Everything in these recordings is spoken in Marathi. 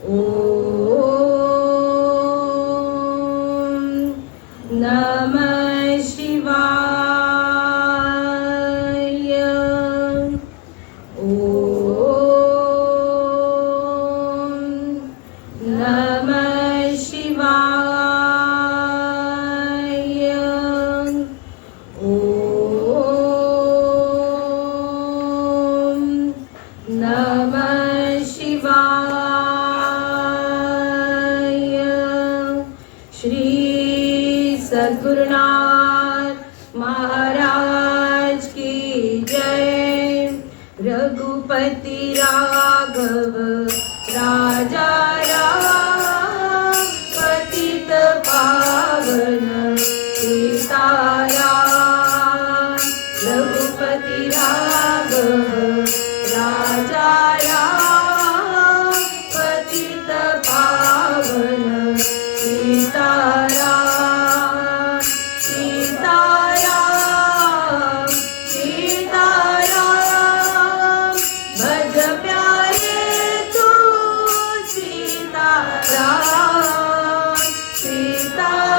ओम नमः शिवाय। ओम नमः शिवाय। ओम नमः शिवाय। श्री सद्गुरुनाथ महाराज की जय। रघुपति राघव राजा राम, पतित पावन सीताराम। रघुपति राघव राजा राम, पतित पावन सीताराम। सीताराम सीताराम, भज प्यारे तू सीताराम। सीताराम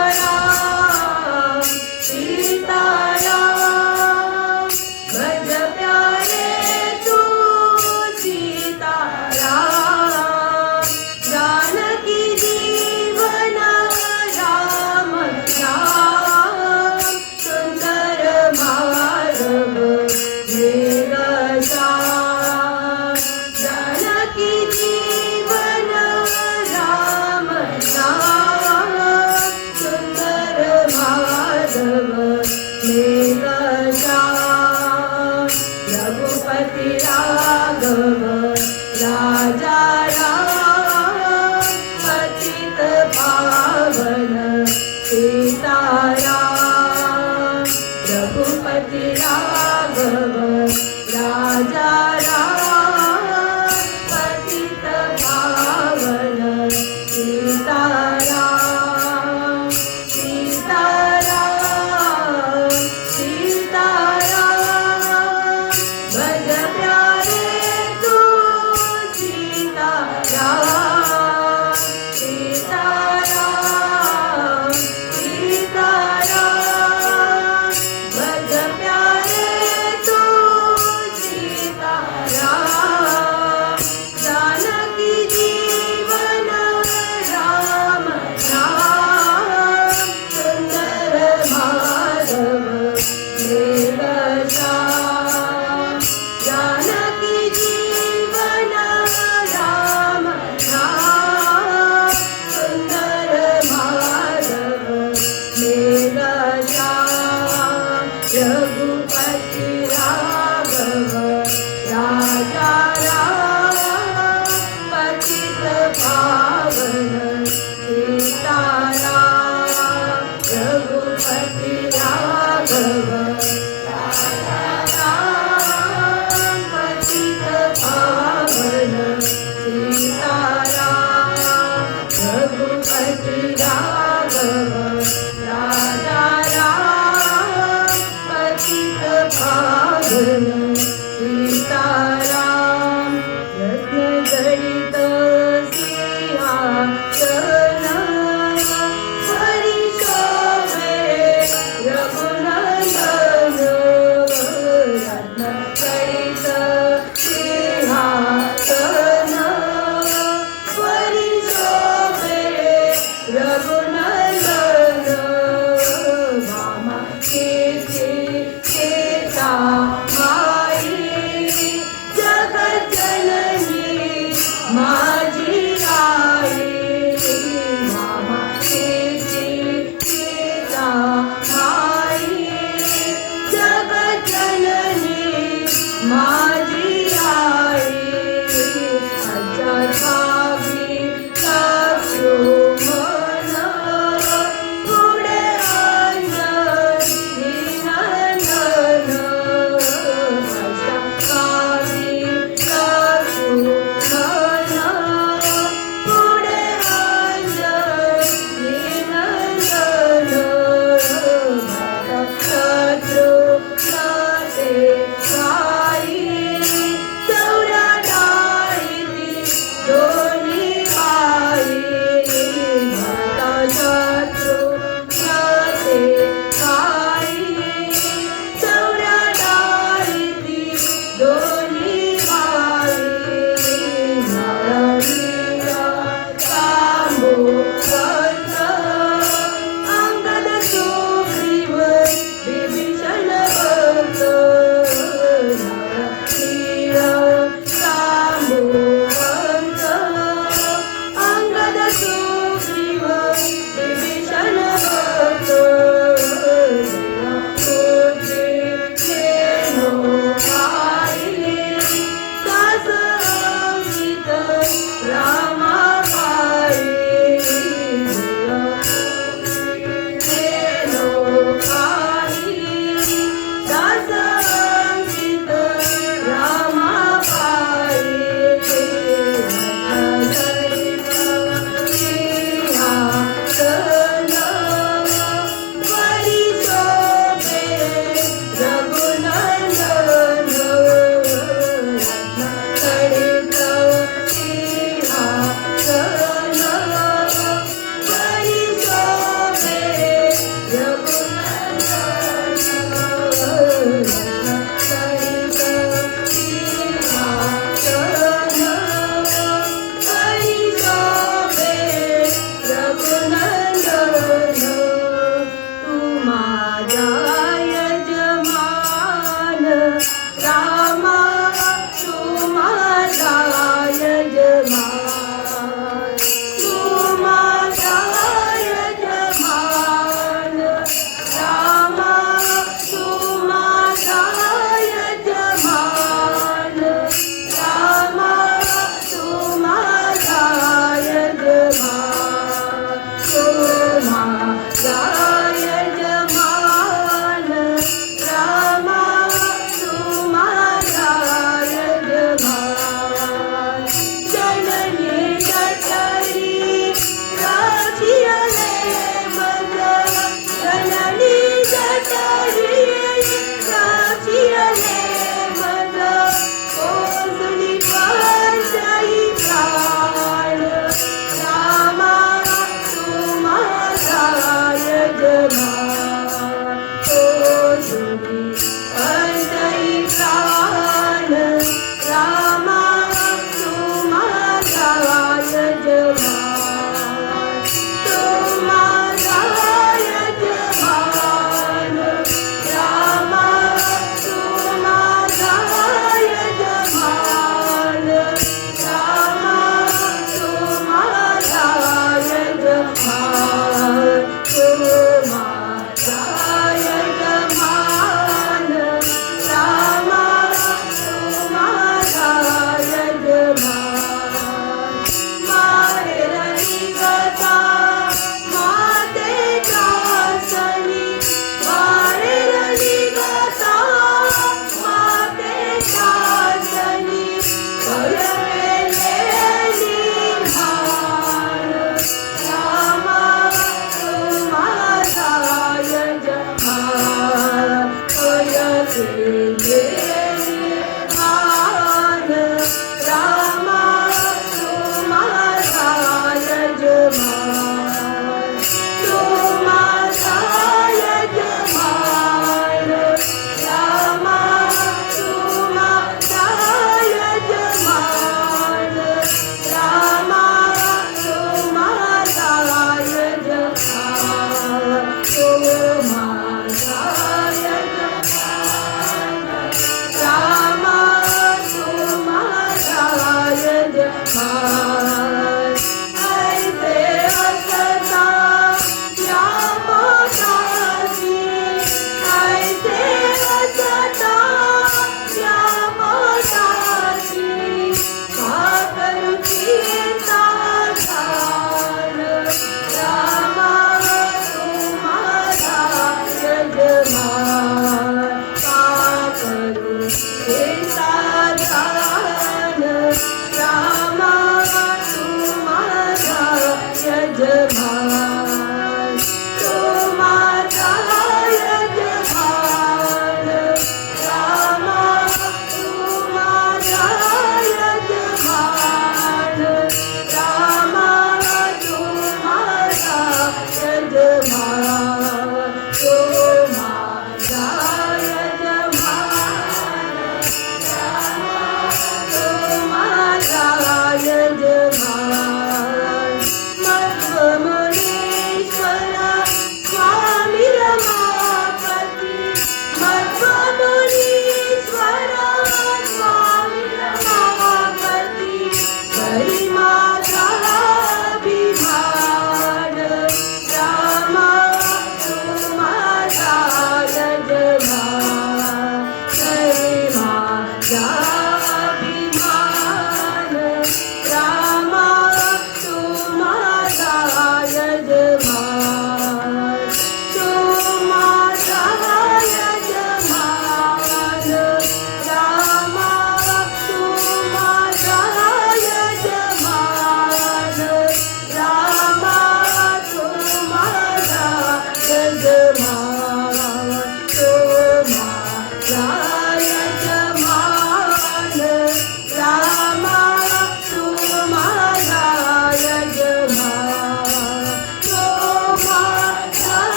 सीताराम, भज प्यारे तू सीताराम।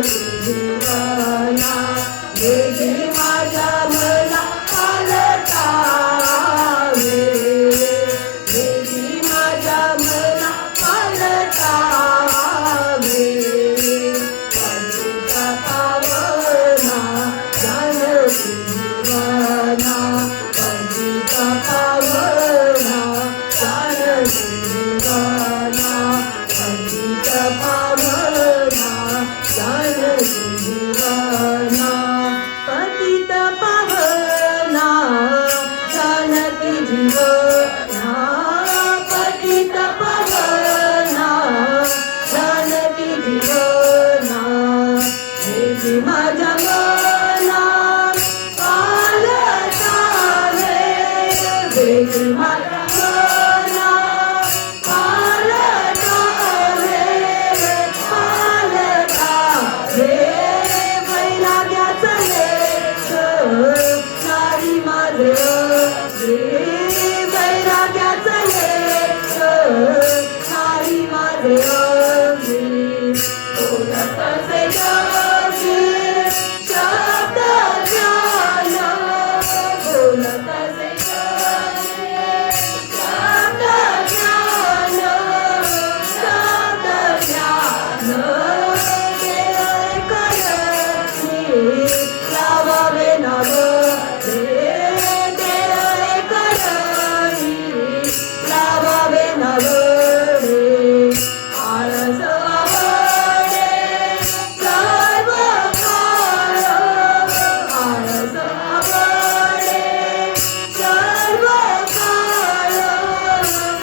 जीवना वेगी माझ्या मना पालटावे वेगी माझ्या मना पालटावे पंडिता पावना जानकी जीवना पंडिता पावना जानकी जीवना पंडिता पावना जानकी जीवना पतित पावना जानकी जीवना पतित पावना जानकी जीवना वेगी माझ्या मना पालटावे वेगी माझ्या मना पालटावे पालटावे वैराग्याचा लेश नारी माझे वैराग्याचा लेश नारी माझे बोलत असे कवी शब्द ज्ञान बोलत असे कवी शब्द ज्ञान शब्द ज्ञान लावावे नाव लावावे नाव आळस आवडे सर्व काळ आळस आवडे सर्व काळ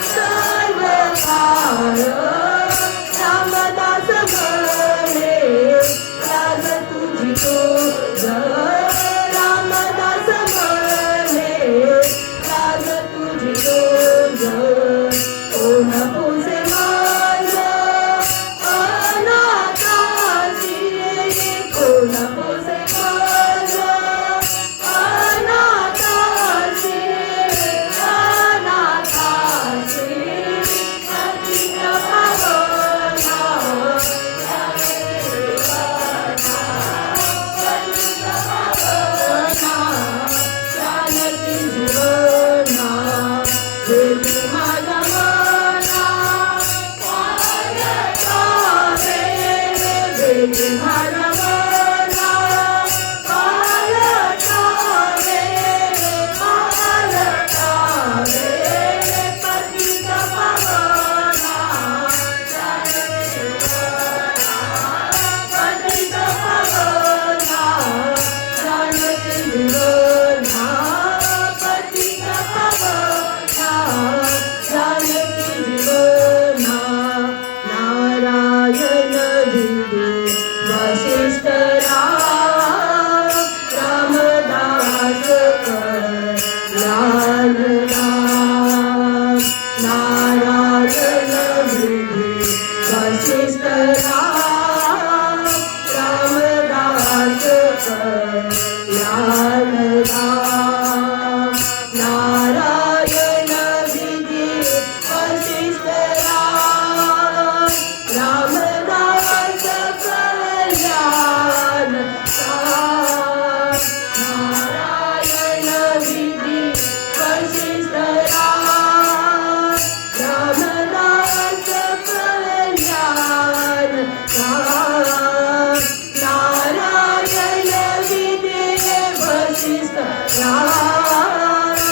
सर्व काळ रामदास म्हणे लाज तुझी तुझ रामदास म्हणे लाज तुझी तुझ कोण पुसे माझ अनाथाची कोण पुसे माझ अनाथाची अनाथाची पतित पावना जानकी जीवना वेगी माझ्या मना पालटावे वेगी माझ्या मना पालटावे पालटावे पतित पावना जानकी पतित पावना जानकी जीवना पतित पावना जानकी जीवना नारायण दिवे वसिष्ठ रामदास कल्याण राम नारायण दिवे वसिष्ठ रामदास कल्याण राम नारायण विधी वसिष्ठ रामदास कल्याण राम नारायण विधी वसिष्ठ रामदास कल्याण राम नारायण विधी वसिष्ठ रामदास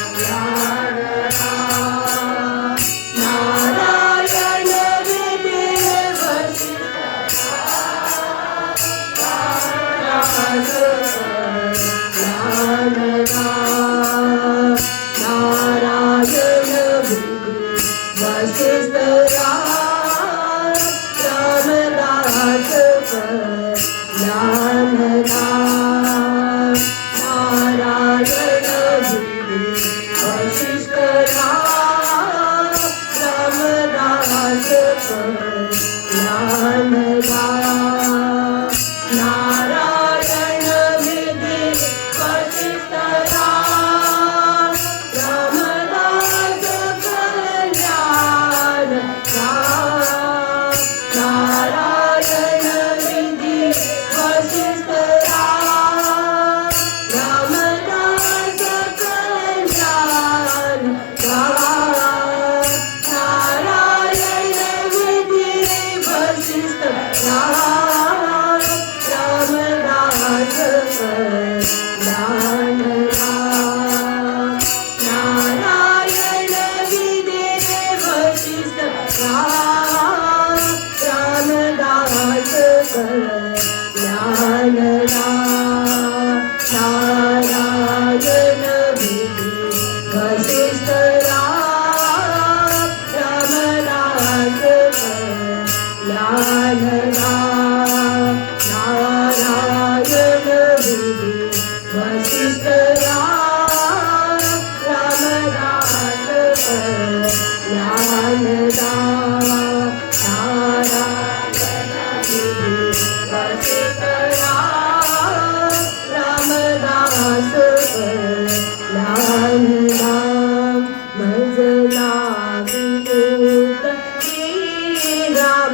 कल्याण राम नारायण विधी वसिष्ठ रामदास कल्याण राम नारायण विधी वसिष्ठ रामदास कल्याण राम नारायण विधी वसिष्ठ रामदास कल्याण राम नारायण विधी वसिष्ठ रामदास कल्याण राम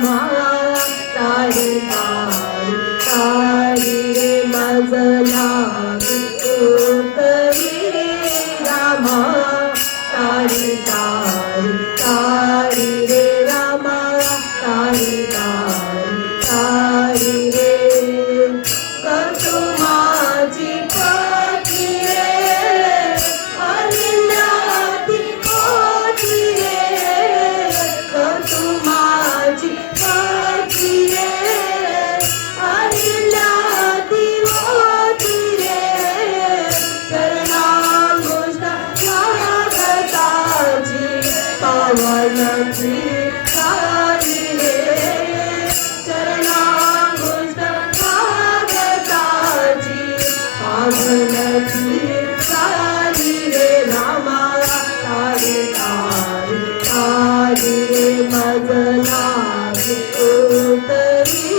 रामा तारी तारी तारी रे मजला तरी रामा तारी तारी तारी रे रामा तारी तारी तारी रे करतो माझी पती रे अनिंद्याती पोती रे करतो माझी पती रे अनिंद्याती पोती रे चरणांगुष्ठा स्वागताची पावनची सारी रे चरणांगुष्ठा स्वागताची पावनची सारी रे रामा तारी तारी तारी रे मजला तरी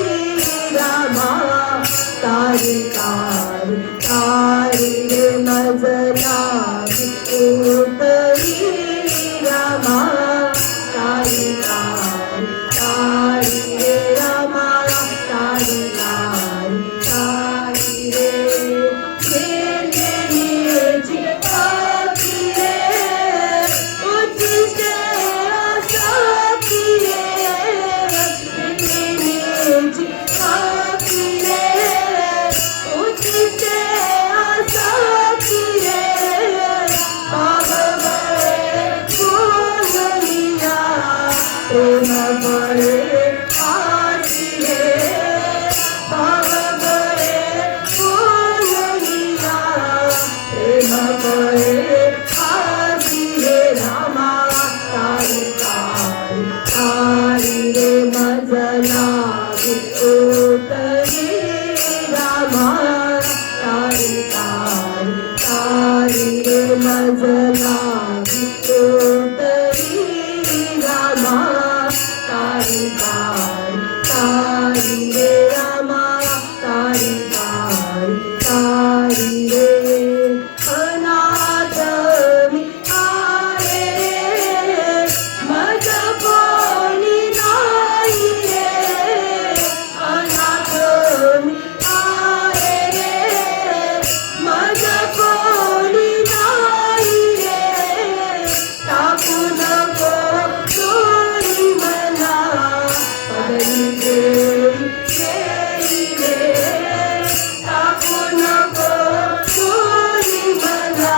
रामा तारी तारी तारी रे मजला तरी रामा तारी तारी तारी रे रामा तारी तारी तारी रे वेदनेची पाती रे उच्चिष्टे आसक्ती रे वेदनेची पाती रे उच्चिष्टे आसक्ती रे पावबळे बोलनिया प्रेम बळे आसी रे पावबळे बोलनिया प्रेम बळे आसी रे रामा तारी तारी तारी रे मजला तरी रामा तारी तारी तारी रे मजला तरी रामा तारी तारी तारी रे रामा तारी तारी तारी रे अनाथ मी आहे रे मज कोणी नाही रे अनाथ मी आहे रे मज कोणी नाही रे टाकू नको सोडी मला पदरी देई रे टाकू नको सोडी मला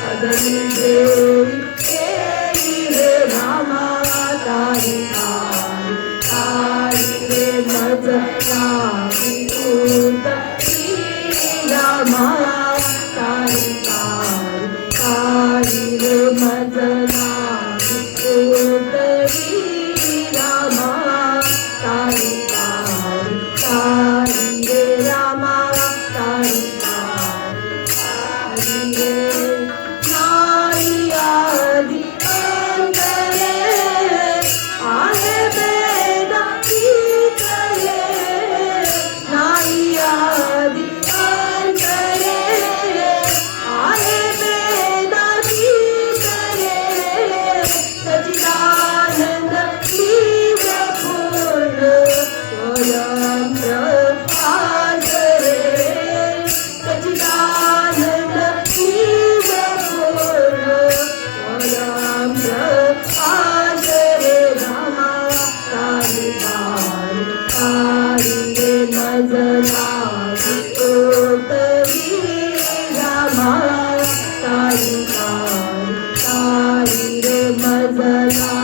पदरी देई रे रामा तारी तारी तारी रे मजला तरी रामा तारी तारी तारी रे मजला तरी रामा तारी तारी तारी रे रामा तारी तारी तारी रे नारी आदि अंतरे आहे वेदांती करे नारी आदि अंतरे आहे वेदांती करे सच्चिदानंद शिव पूर्ण स्वयं प्रकाश रे सच्चिदानंद शिव पूर्ण स्वयं प्रकाश रे रामा तारी तारी तारी रे मजला तरी रामा तारी तारी तारी रे मजला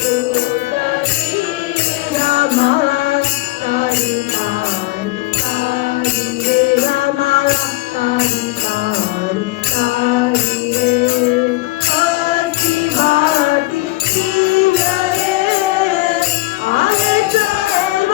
तरी रामा तारी तारी तारी रे रामा तारी तारी तारी रे अशी भाती रे आहे सर्व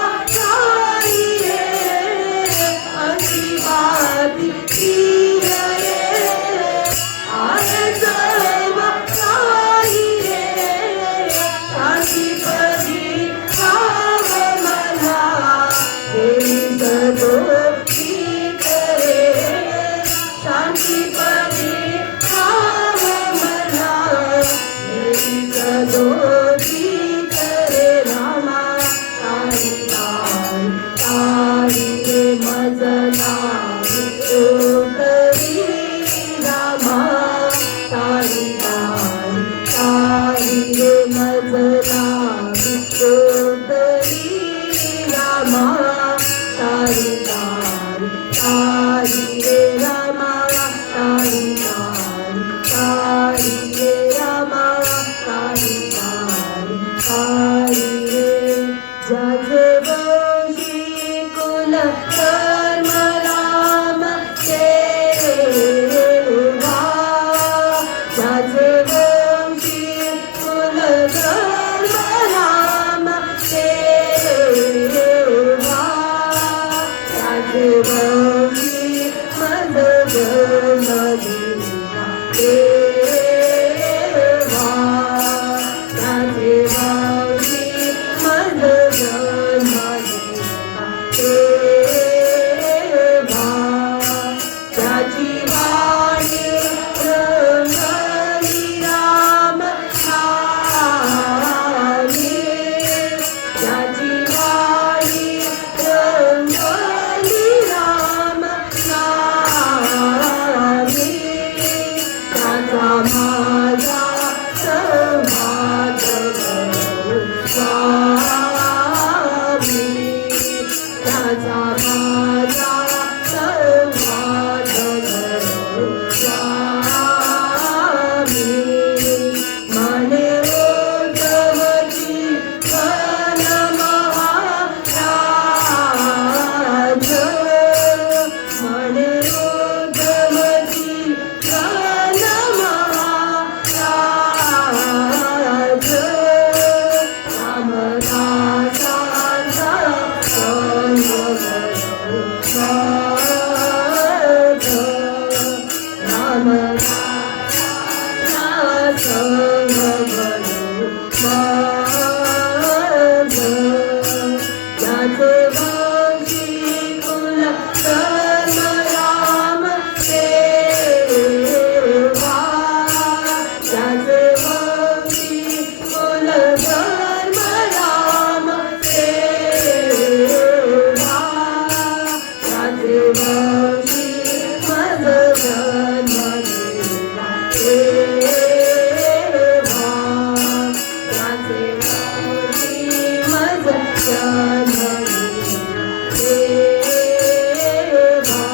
त्याची वाणी रंगली राम नामी त्याचा माझा समाज करू स्वामी त्याचा माझा समाज करू स्वामी म्हणे उद्धवची मन महाराज म्हणे उद्धवची मन महाराज रामदासांचा संग करू साध रामदासांचा संग करू साध त्याचे वंशी कुल धर्म राम सेवा त्याचे वंशी कुल धर्म राम सेवा त्याचे वंशी मज जन्म देवा देवा त्याचे वंशी मज जन्म देवा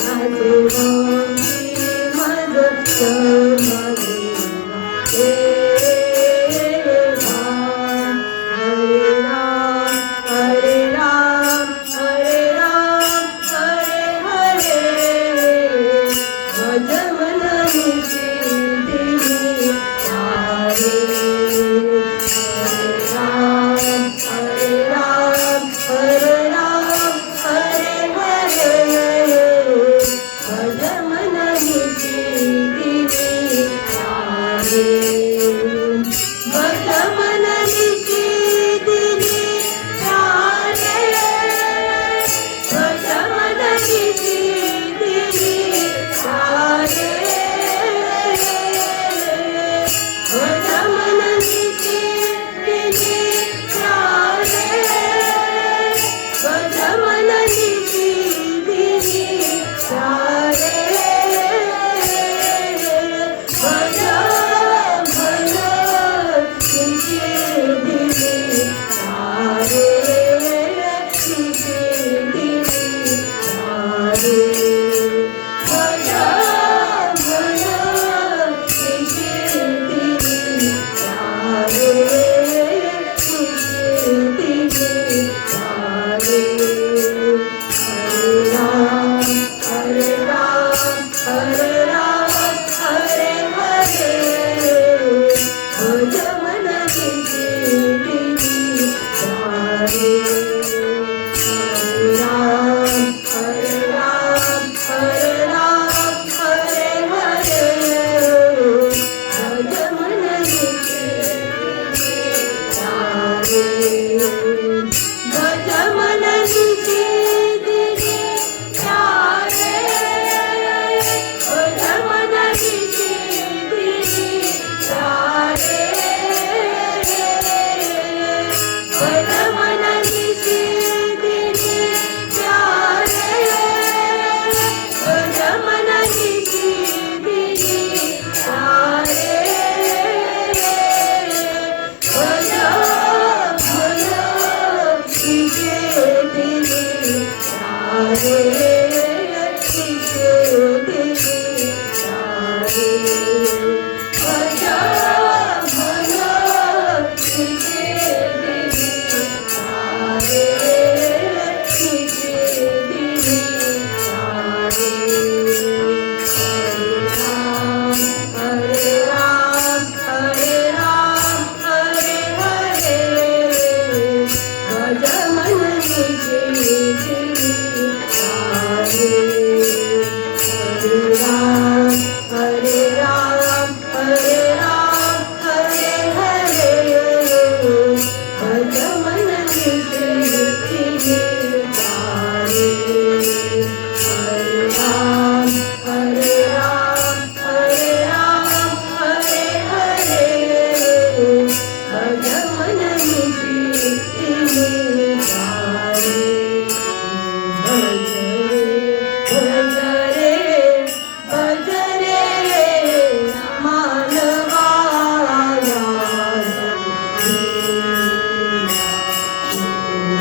त्याचे वंशी मज जन्म देवा हरे राम हरे राम हरे राम हरे हरे भज मन निशिदिनी सारे हरे राम हरे राम हरे राम हरे हरे भज मन निशिदिनी सारे भज मन निशिदिनी सारे भज मन निशिदिनी सारे भज मन निशिदिनी सारे भज मन निशिदिनी सारे भज भज निशिदिनी सारे निशिदिनी सारे भज भज निशिदिनी सारे निशिदिनी सारे हरे राम हरे राम हरे राम हरे हरे भज मन निशिदिनी सारे हरे राम हरे राम हरे राम हरे हरे भज मन निशिदिनी सारे भज मन निशिदिनी सारे भज मन निशिदिनी सारे भज मन निशिदिनी सारे भज मन निशिदिनी सारे भज भज निशिदिनी सारे निशिदिनी सारे भज भज निशिदिनी सारे निशिदिनी सारे हरे राम हरे राम हरे राम हरे हरे भज मन निशिदिनी सारे हरे राम हरे राम हरे राम हरे हरे भज मन निशिदिनी सारे हरे राम हरे राम हरे राम हरे हरे भज मन निशिदिनी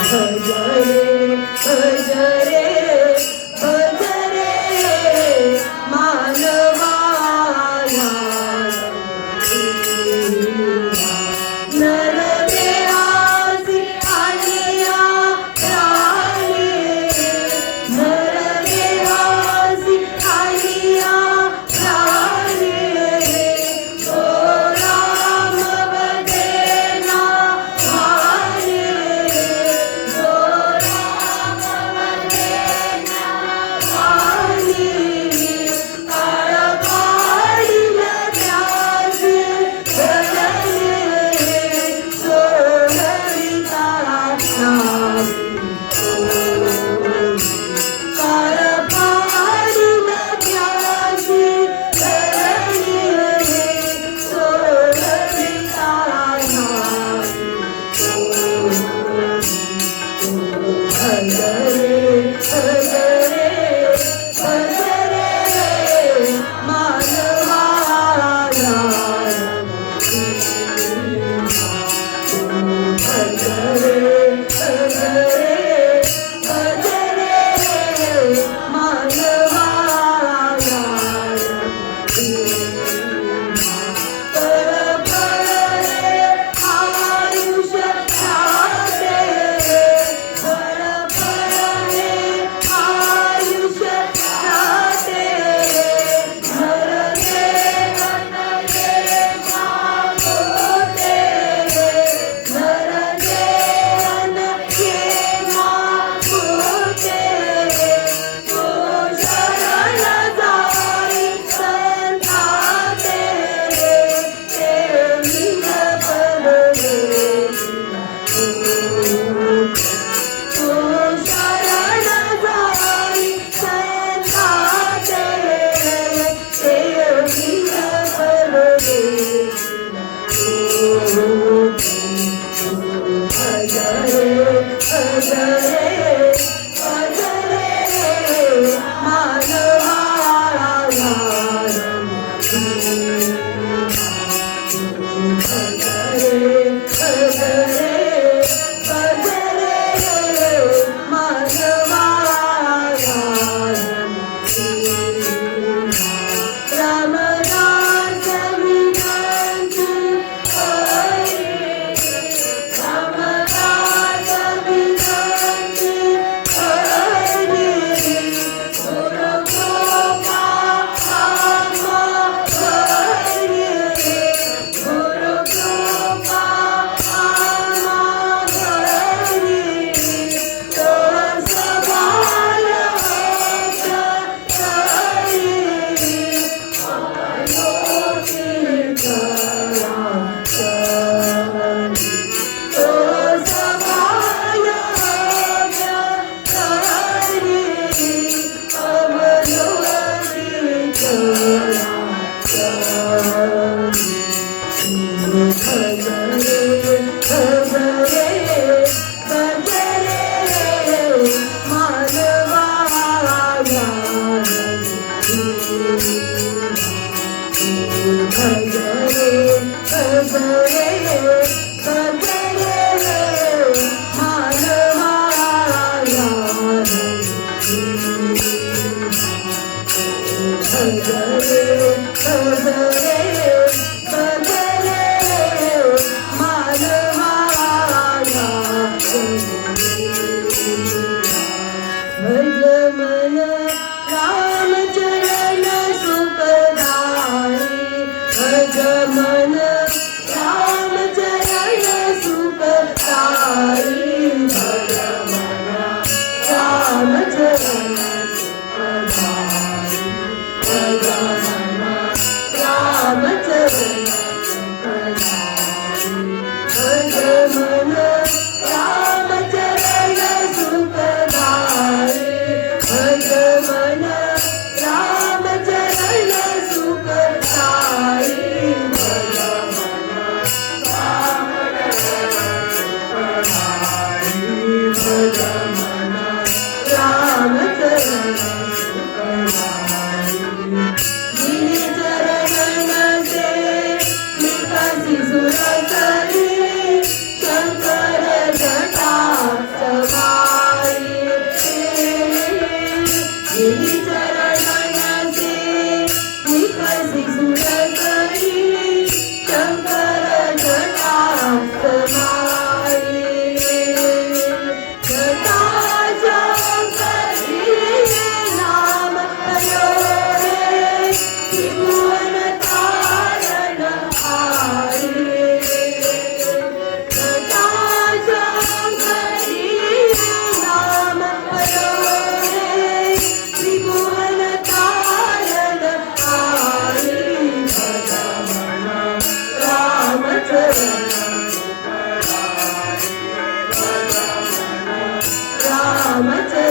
भज रे भज रे भज रे मानवा नरदेवासी आलिया राणी नरदेवासी आलिया राणी ओ राम बदेना भाणे ओ राम बदेना भाणे काळ पाडिल त्यासी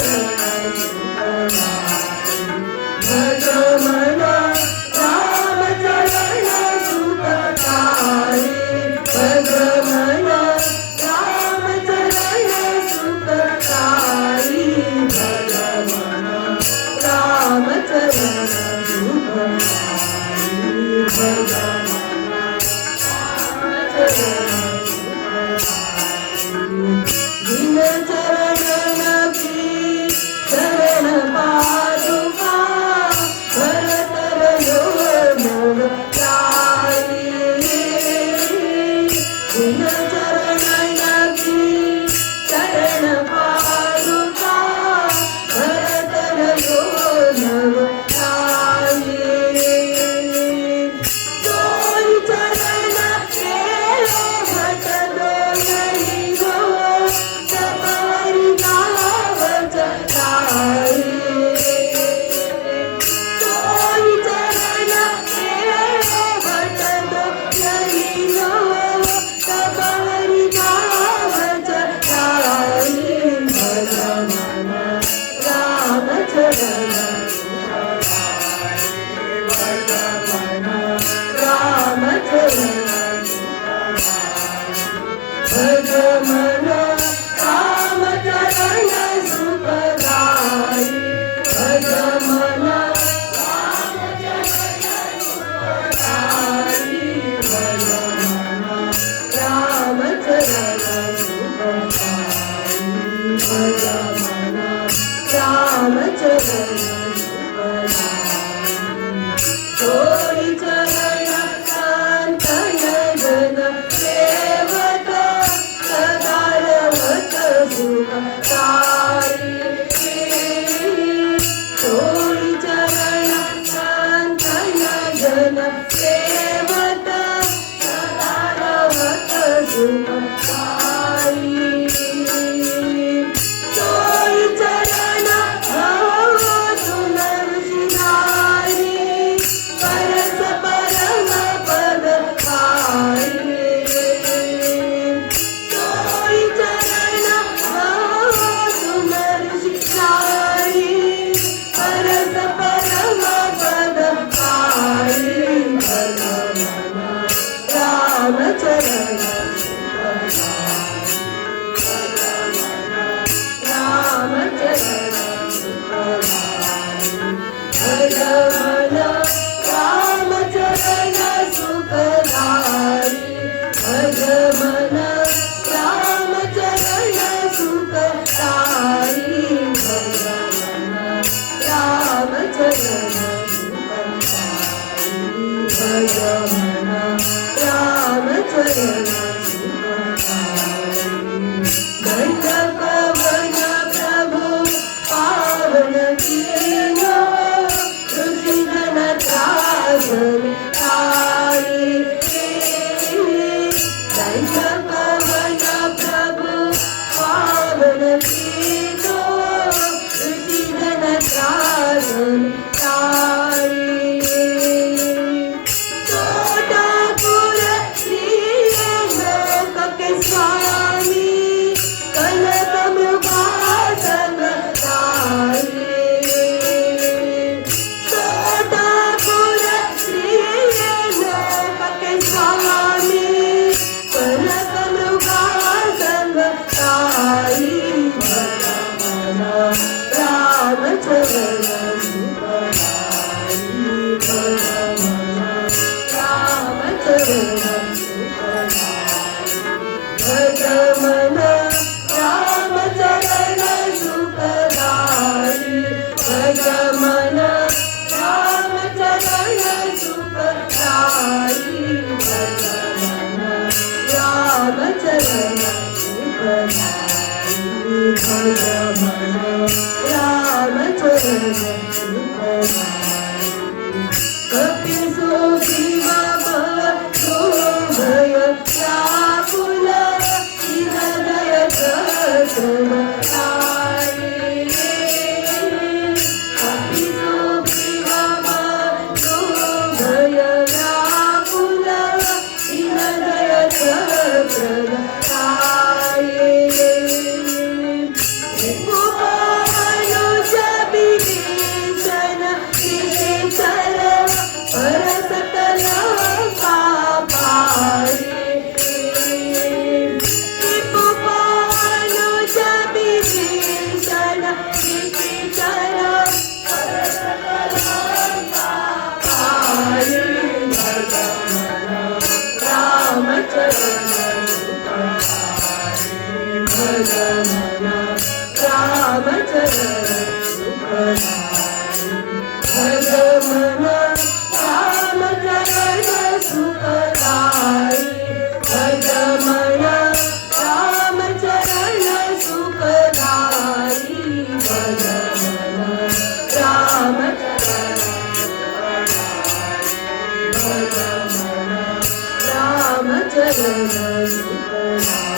Goodbye. मन रामचरण सुखदाई भज मन रामचरण सुखदाई भज मन रामचरण सुखदाई भज मन रामचरण भज मन रामचरण सुखदाई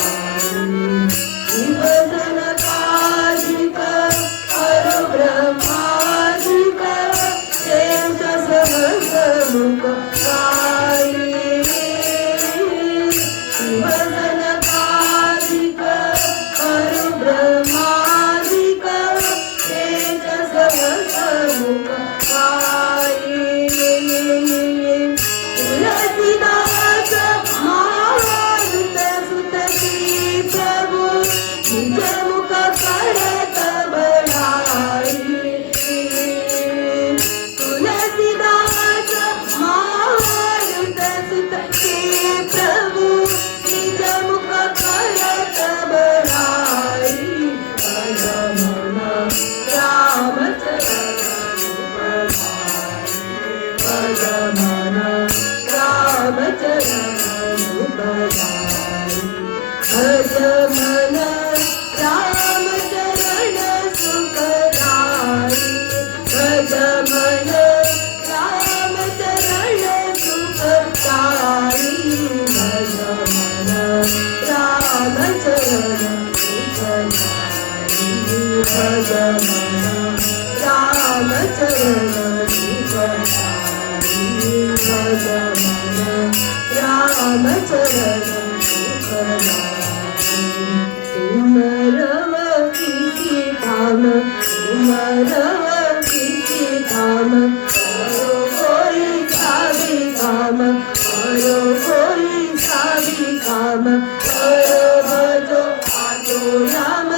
शिवजन काजिक परब्रह्मादिक शेष सहस्र मुख गाई शिवजन काजिक परब्रह्मादिक शेष सहस्र मुख गाई तुलसीदास मारुत सुतकी प्रभु निज मुख करत बड़ाई तुलसीदास मारुत सुतकी प्रभु निज मुख करत बड़ाई भज मन रामचरण सुखदाई भज मन रामचरण सुखदाई भज मन रामचरण सुखदाई भज मन रामचरण सुखदाई भज मन रामचरण सुखदाई भज मन रामचरण सुखदाई भज मन रामचरण सुखदाई तुम रव किसी धाम तुम रव किसी धाम करो कोई साभी काम करो कोई साभी काम करो भजो आजो राम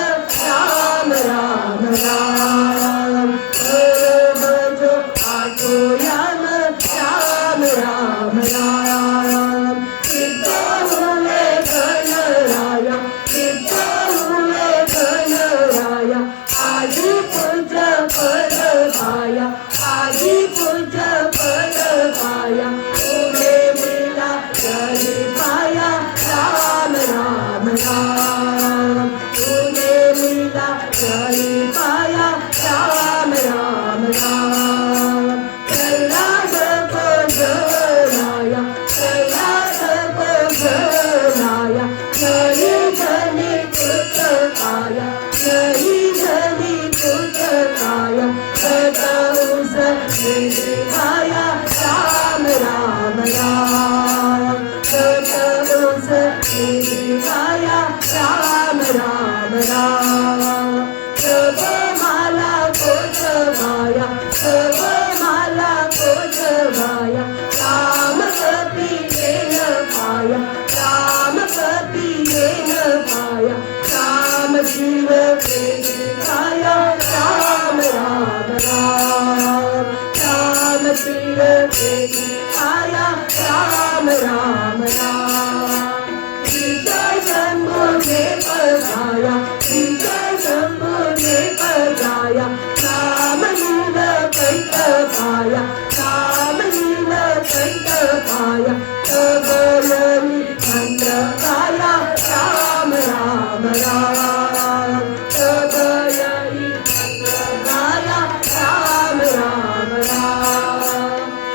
राम राम राम करो भजो आजो राम राम राम राम सिद्ध हुए गणराया सिद्ध हुए गणराया आदि पूज्य पद पाया आदि पूज्य पद पाया तुम्हें मिला चली पाया राम राम राम तुम्हें मिला चली पाया राम राम राम प्रहलाद को जलाया प्रहलाद को जलाया नहीं धनी कुछ पाया नहीं धनी कुछ पाया बताऊं सच्चे दिखाया राम राम राम बताऊं सच्चे दिखाया राम राम राम सब माला को छवाया सब माला को छवाया राम कभी ले न पाया राम कभी ले न पाया राम शिव के दिखाया राम राम राम राम शिव के दिखाया राम राम राम विजय शंभु ने पधाया विजय शंभु ने पधाया राम लीला कैत पाया राम लीला कैत पाया तब लली मंत्र पाया राम राम राम तब लली मंत्र पाया राम राम राम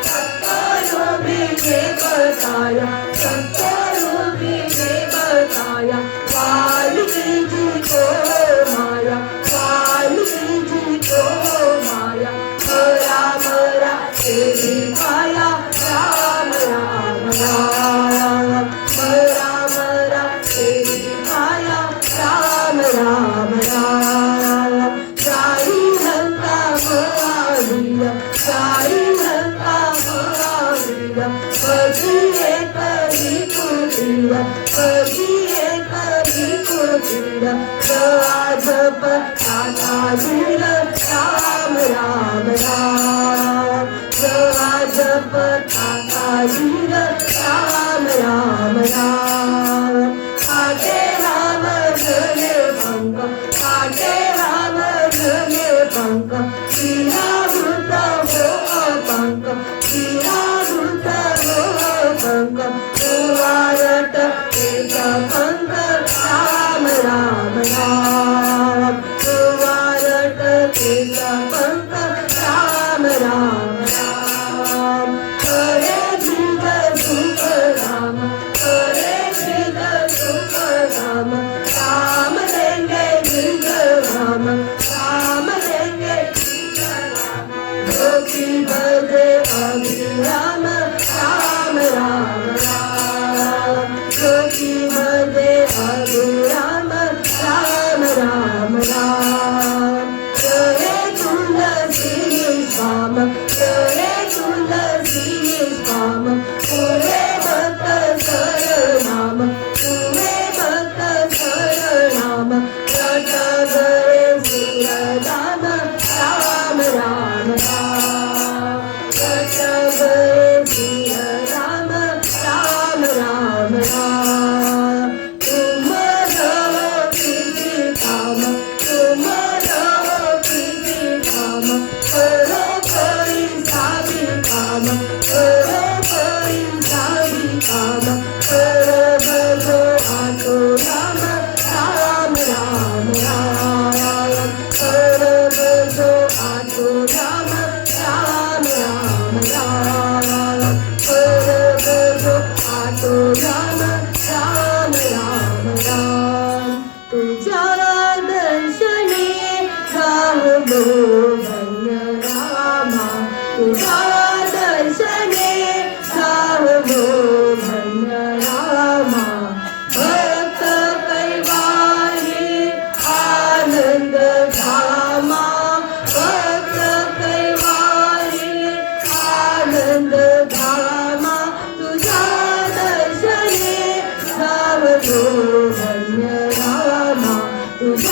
सत्तरूपी ने बताया सत्तरूपी ने बताया वाल्मीकि जी को माया वाल्मीकि जी को माया मरा मरा तेरी माया राम राम राम मरा मरा तेरी माया राम राम राम साई हंका महावीर साई हंका महावीर बजिए करी कुटीर बजिए करी कुटीर जप आता वीर राम राम राम जप आता वीर राम राम राम आगे राम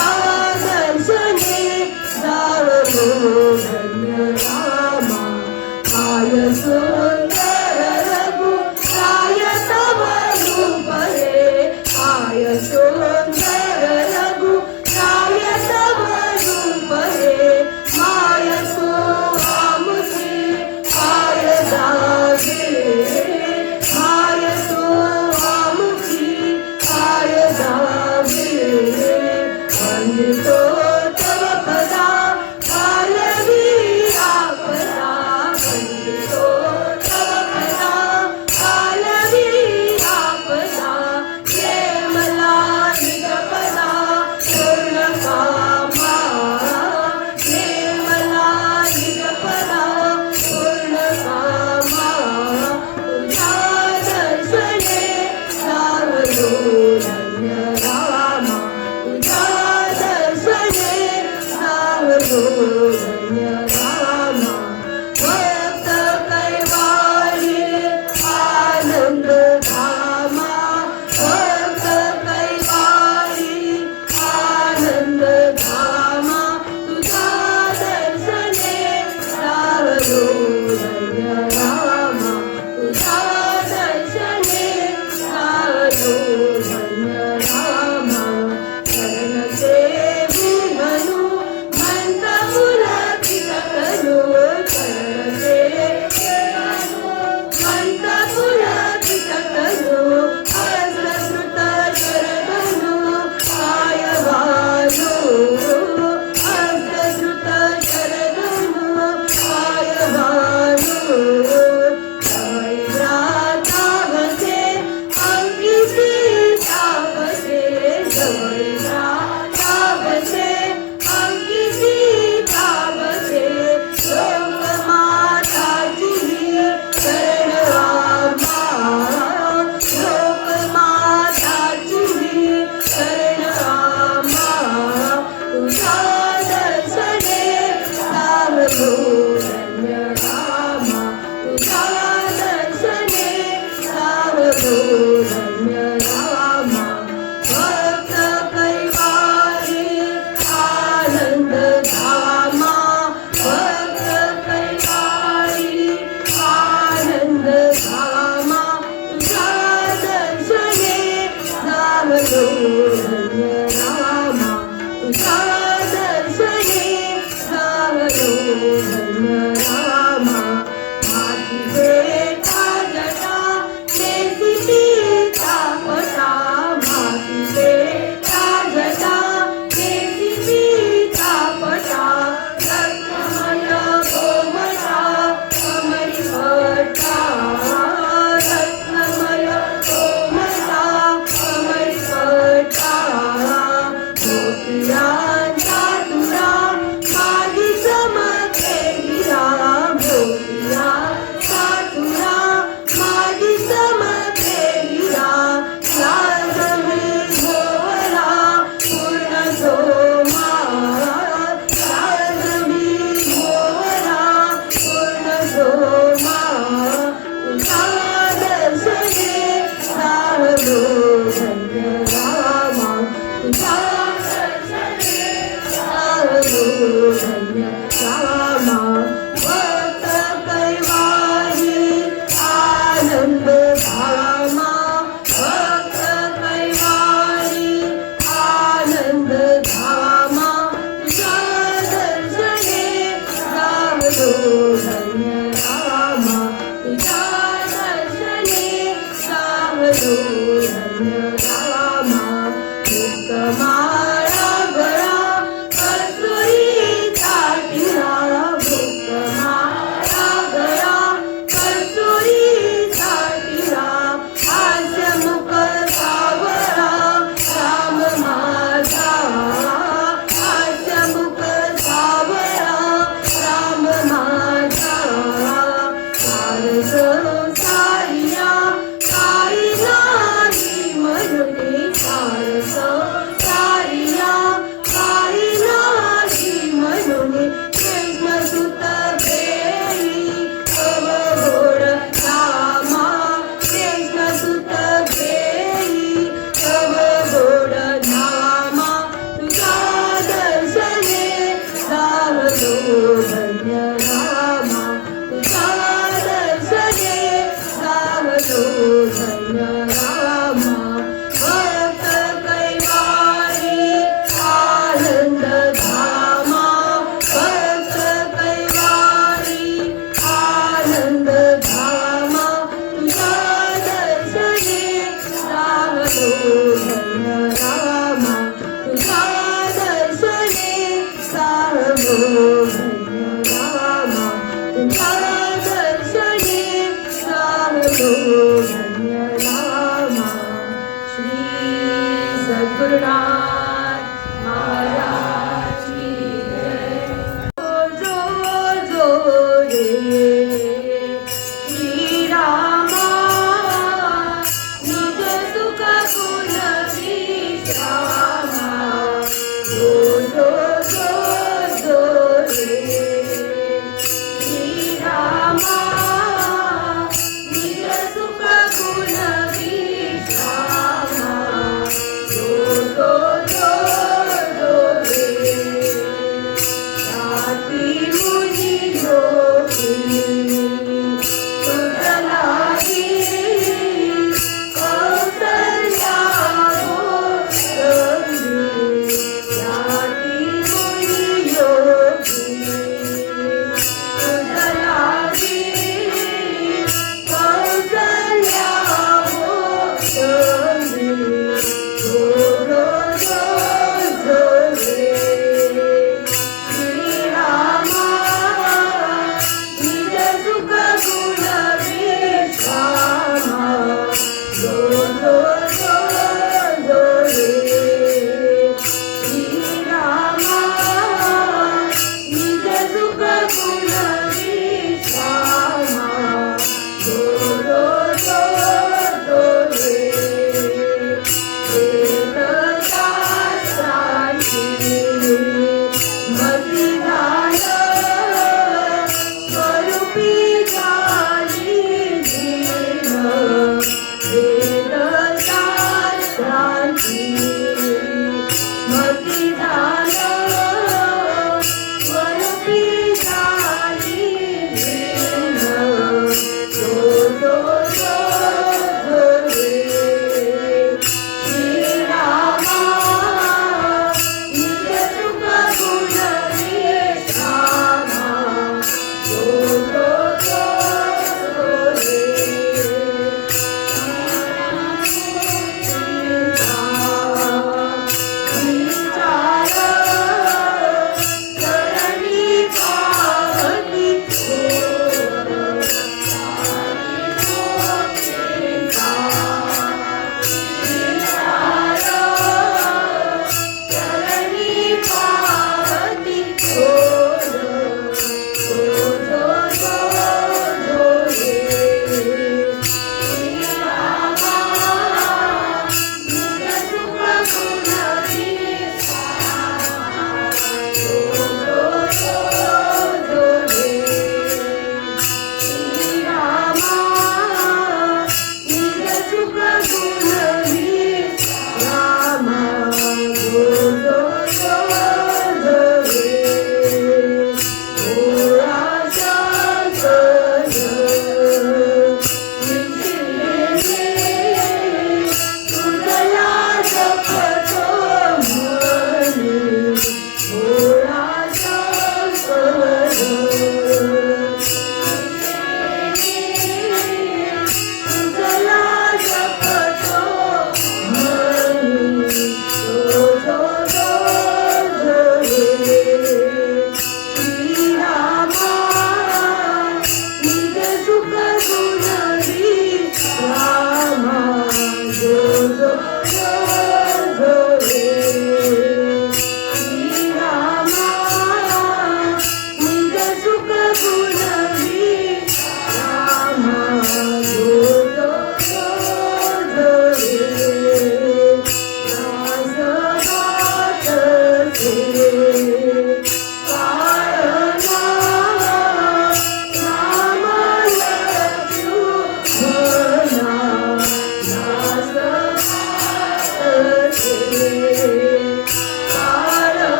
तुझ्या दर्शने जावलो धन्य रामा काय सुंदर रघुराय तव रूप रे काय सुंदर रघुराय तव रूप रे माय तू आमुची काय जागे माय तू आमुची काय जागे वंदितो तव पदा कालवी आपदा वंदितो तव पदा कालवी आपदा ये मला निजपदा पूर्ण कामा ये मला निजपदा पूर्ण कामा तुझ्या दर्शने सावलो धन्य रामा तुझ्या दर्शने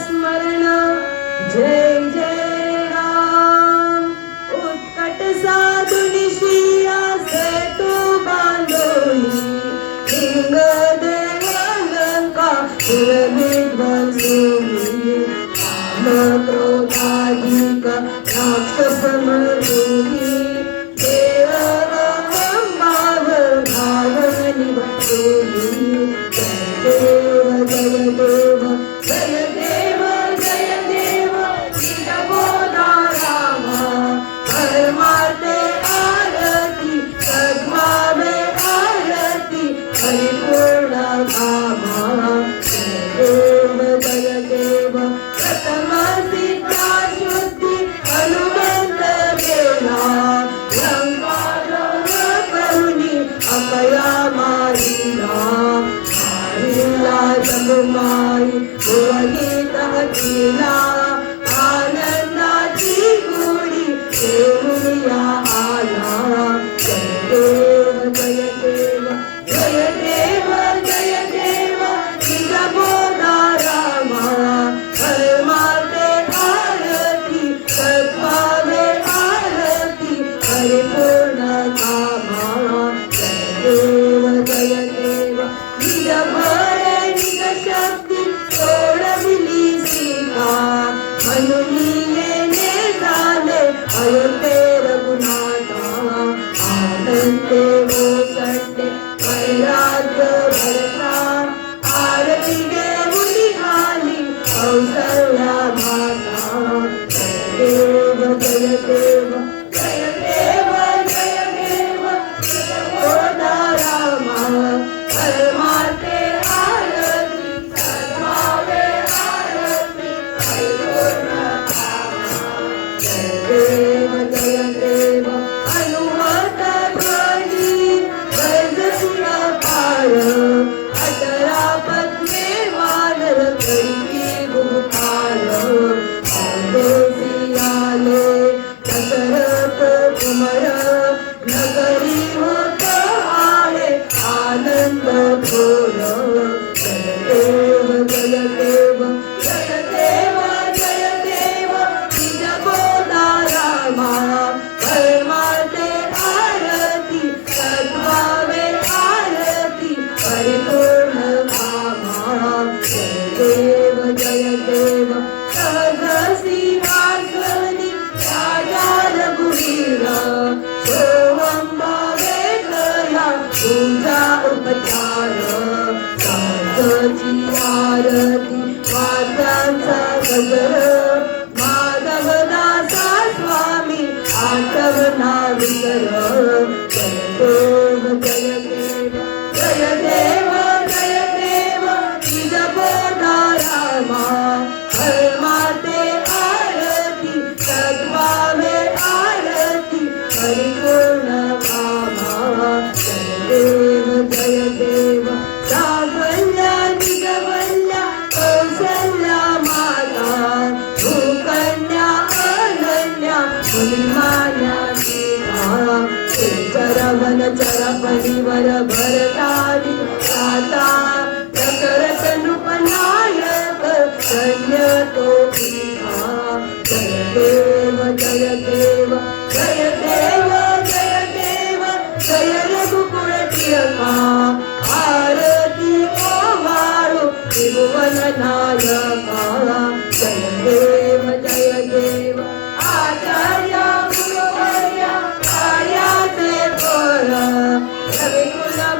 स्मरण जय जय राम उत्कट साधुनिशी असे तू बांधोई लिंग देव लंका विध्वंसोई काम क्रोधाधिक राक्षस मर्दोई देव भाव भावनी बसोई जय देव जय देव जय देव बोधा रामा परमार्थे आरती सद्भावे आरती परिपूर्ण कामा जय देव प्रथम सीता शुद्धि हनुमंत गेला लंका करुणी अकया मारिला जगमाई गीता केला आनंदाची गुढी देऊया आला जय देव जय देव जय देव जय देव तुझा बोधा रामा परमार्थे आरती सद्भावे आरती परिपूर्ण कामा जय देव जय देव तुझा शक्ती सोडविली सीता म्हणून येणे झाले अयोध्ये रघुनाथा आनंदे ओसंडे वैराग्य भरता आरती देऊन आली कौसल्या माता जय देव जय देव जय देव जय देव बोधा रामा परमार्थे देव जय देव हनुमत ज्ञानी वैजसुर पार अटला पद्मे वानर करी भूपाल आले दशरथ कुमार नगरी होत आले आनंद घोर जय देव जय देव जय देव जय देव तुझ्या बोधा रामा परमार्थे आरती सद्भावे आरती परिपूर्ण कामा जय देव जय देव सहज सिंहासनी राजा रघुवीर सोवंबावे कया तुझा उपचार साधची आरती मातांचा गजर माधवदासा स्वामी आठवना विसर जय देव जय देव जय देव जय देव तुझा बोधा रामा परमार्थे आरती सद्भावे आरती परिपूर्ण कामा जय देव जय देव सावल्या निगवल्या कौसल्या माता भूकन्या अनन्या मुनिमान्या सीता चरवन चर परिवर भरतारी राता प्रकरत नृपनायक धन्य तो पीठा जय देव जय देव जय देव जय देव जय रघुकुल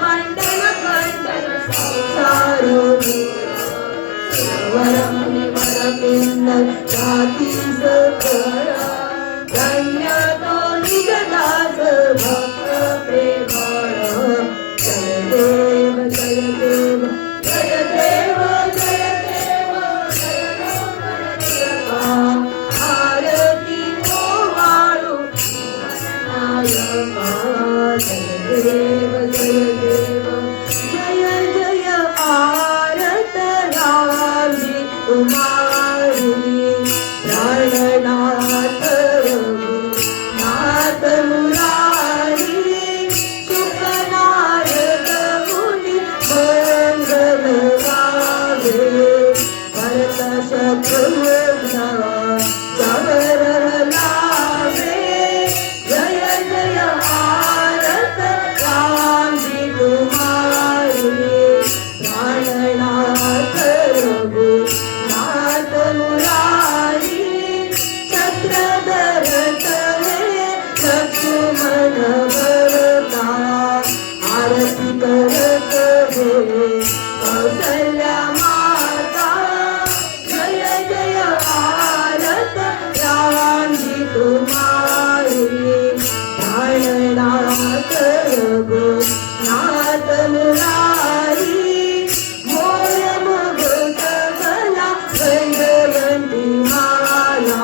बंधन खंडन संसार वरपिंड जातीस खरा धन्य तो निज दास भक्त प्रेमळ जय देव जय देव जय देव जय देव आरती ओवाळू नायका जय देव जय देव जय जय आरत रामजी तुम्हारी प्राणनाथ नाथ मुरारी सुखनायक मुनि मंगल गावे भरत शत्रुघ्न जवर लावे जय जय आरत रामजी तुम्हारी प्राणनाथ रघुनाथ मुरारी छत्रधर तवे लक्ष्मण भरता आरती करत हे कौसल्या माता जय जय आरत रामजी तुम्हारी प्राणनाथ रघुनाथ मुरारी मोर मुकुट गला वैजयंती माला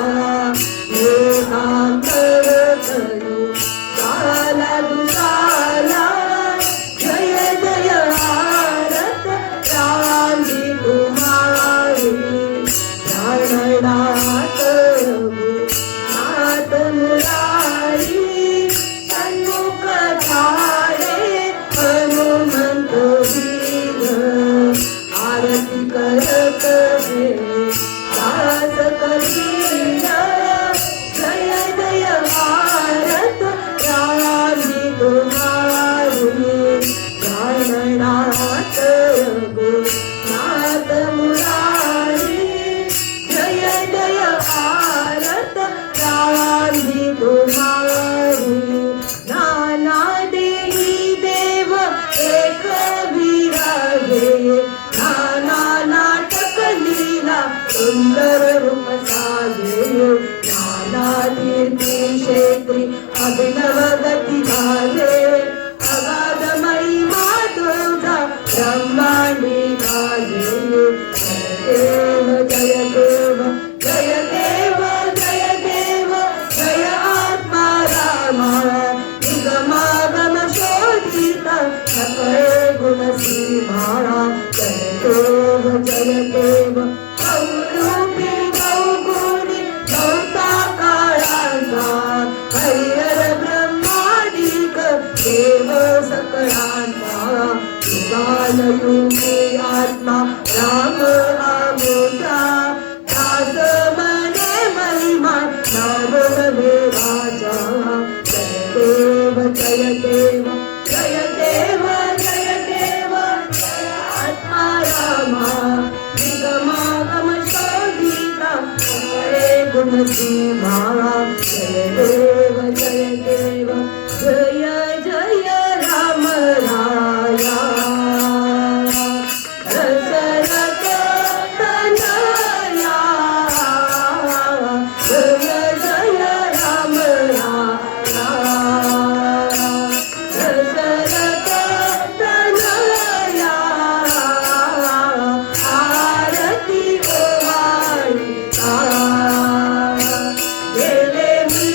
एकांतर तनु काला दुसाला जय जय आरत रामजी तुम्हारी प्राणनाथ रघुनाथ मुरारी सन्मुख झाले हनुमंत वीर आरती करत हे दास कबीर जय जय आरत रामजी तुम्हारी प्राणनाथ रघुनाथ मुरारी जय जय आरत रामजी तुम्हारी नाना देही देव एक विराजे नाना नाटक लीला सुंदर रूप साजे नाना कीर्ती क्षेत्री अभिनव गती झाले अगाध महिमा तुझा ब्रह्मांडी गाजे जय देव जय देव जय देव जय आत्मा रामा निगमागम शोधिता सकळे गुण सीमा जय देव जय देव बहुरूपी बहुगुणी बहुता काळांचा हरिहर ब्रह्मादिक देव सकळांचा युगानुयुगी आत्मा राम आमोचा दास मने महिमा नाम देवाचा जय देव जय देव जय देव जय देव जय आत्मा रामा निगमागम शोधिता सकळे गुण सीमा जय देव जय देव जय जय राम राया दशरथ तनया जय जय राम राया दशरथ तनया आरती ओवाळिता गेले मी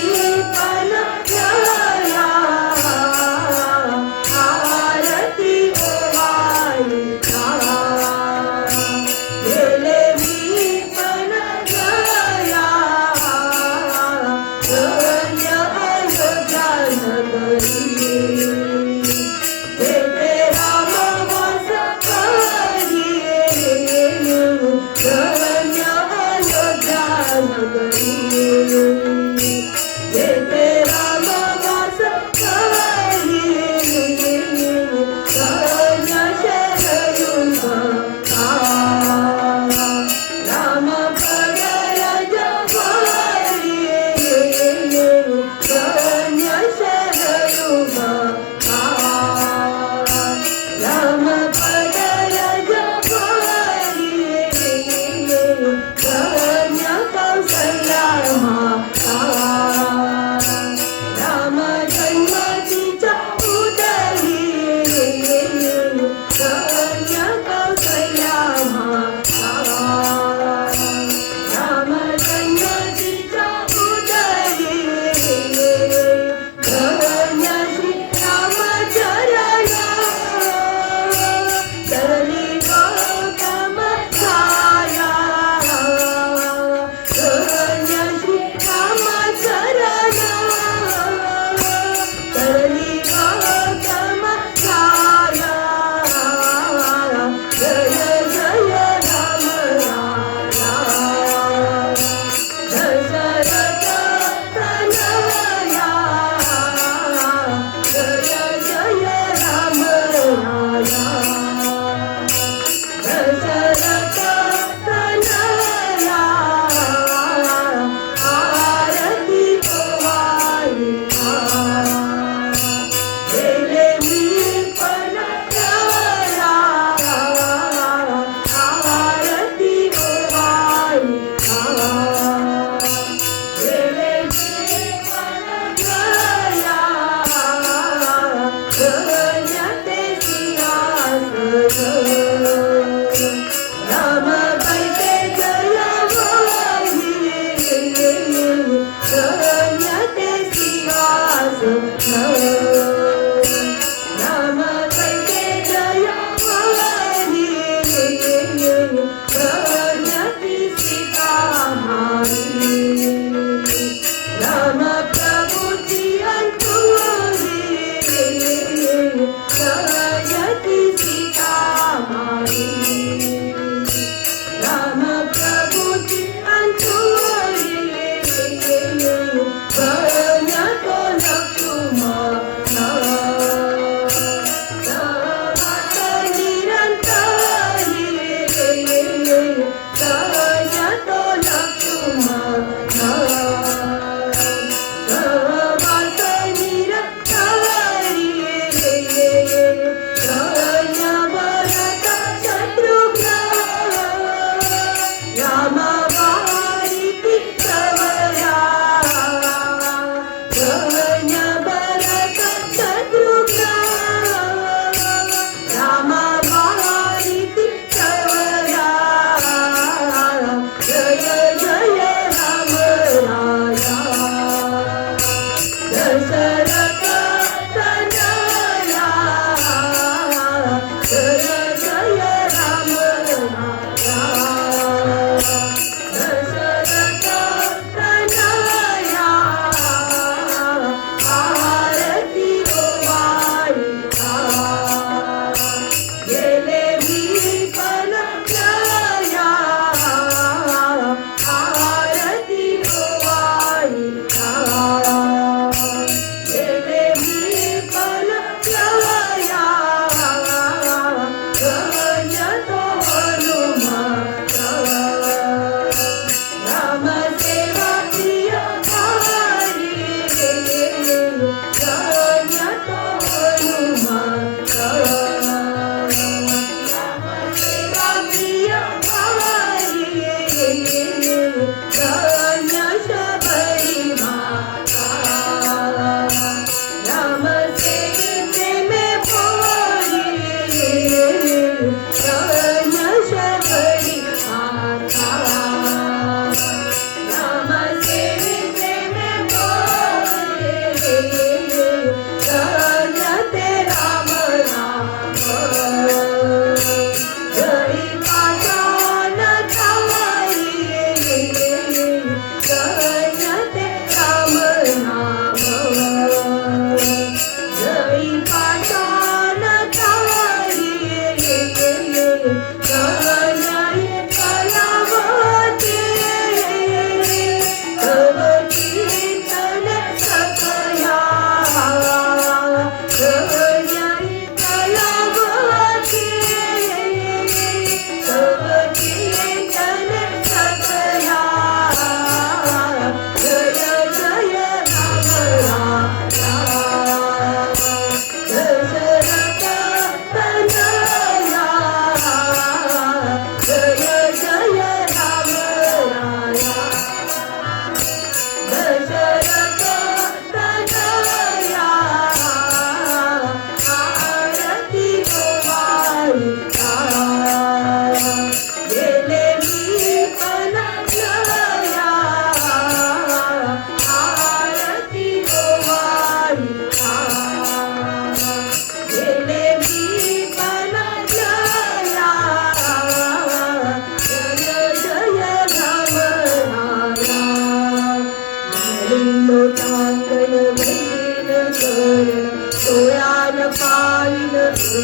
पदरज भरी कन्या कौसल्या माता राम जन्म तिच्या उदरी कन्या कौसल्या माता राम जन्म तिच्या उदरी कन्या श्री रामचरण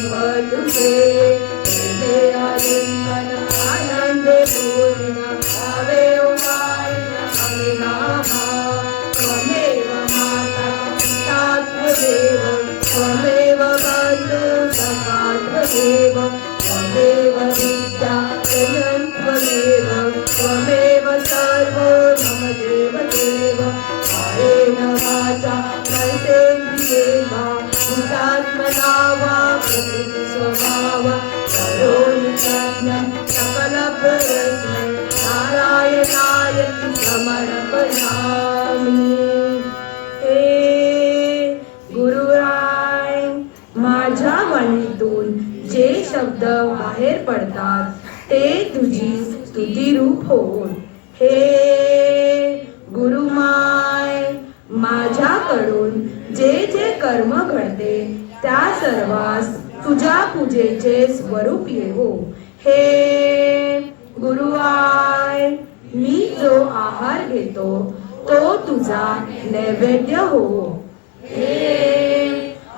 तुझे प्रेमे आलिंगन आनंदे पूर्ण भावे उमायन अविनाभा त्वमेव माता पिता त्वमेव त्वमेव बन्धु सखा त्वमेव त्वमेव विद्या जननी त्वमेव त्वमेव सर्वो मम देवदेव कायेन वाचा मनसेन्द्रियेण भूतात्मना वा प्रकृति स्वभाव करोमि यज्ञं सकलप्रयत्नै नारायणाय समर्पयामि. हे गुरुराय, माझ्या वाणीतून जे शब्द बाहेर पडतात ते तुझी स्तुतिरूप होऊन. हे गुरुमाय, माझ्याकडून जे जे कर्म घडते त्या सर्वांस तुझ्या पूजेचे स्वरूप येवो. हे गुरुआय, मी जो आहार घेतो तो तुझा नैवेद्य हो. हे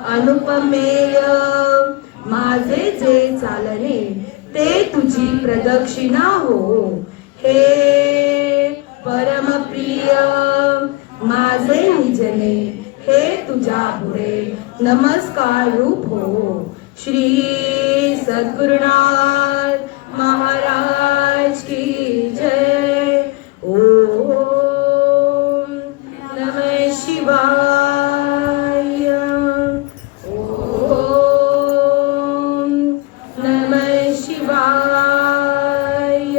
अनुपमेय, माझे जे चालणे ते तुझी प्रदक्षिणा हो. हे परमप्रिय, माझे निजने हे तुझ्या पुढे नमस्कार रूप हो. श्री सद्गुरुनाथ महाराज की जय. ओम नमः शिवाय. ओम नमः शिवाय.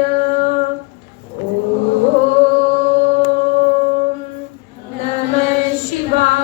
ओम नमः शिवाय.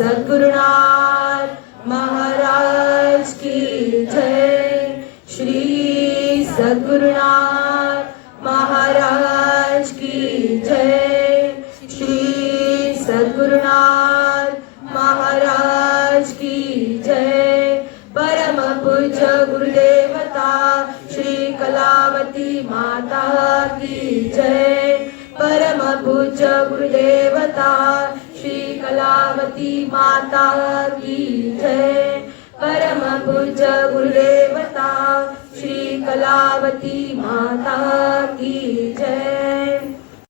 सद्गुरुनाथ महाराज की जय. श्री सद्गुरुनाथ महाराज की जय. श्री सद्गुरुनाथ महाराज की जय. परम पूज्य गुरुदेवता श्री कलावती माता की जय. परम पूज्य गुरुदेवता श्री कलावती माता की जय. परम पूज्य गुरुदेवता श्री कलावती माता की जय.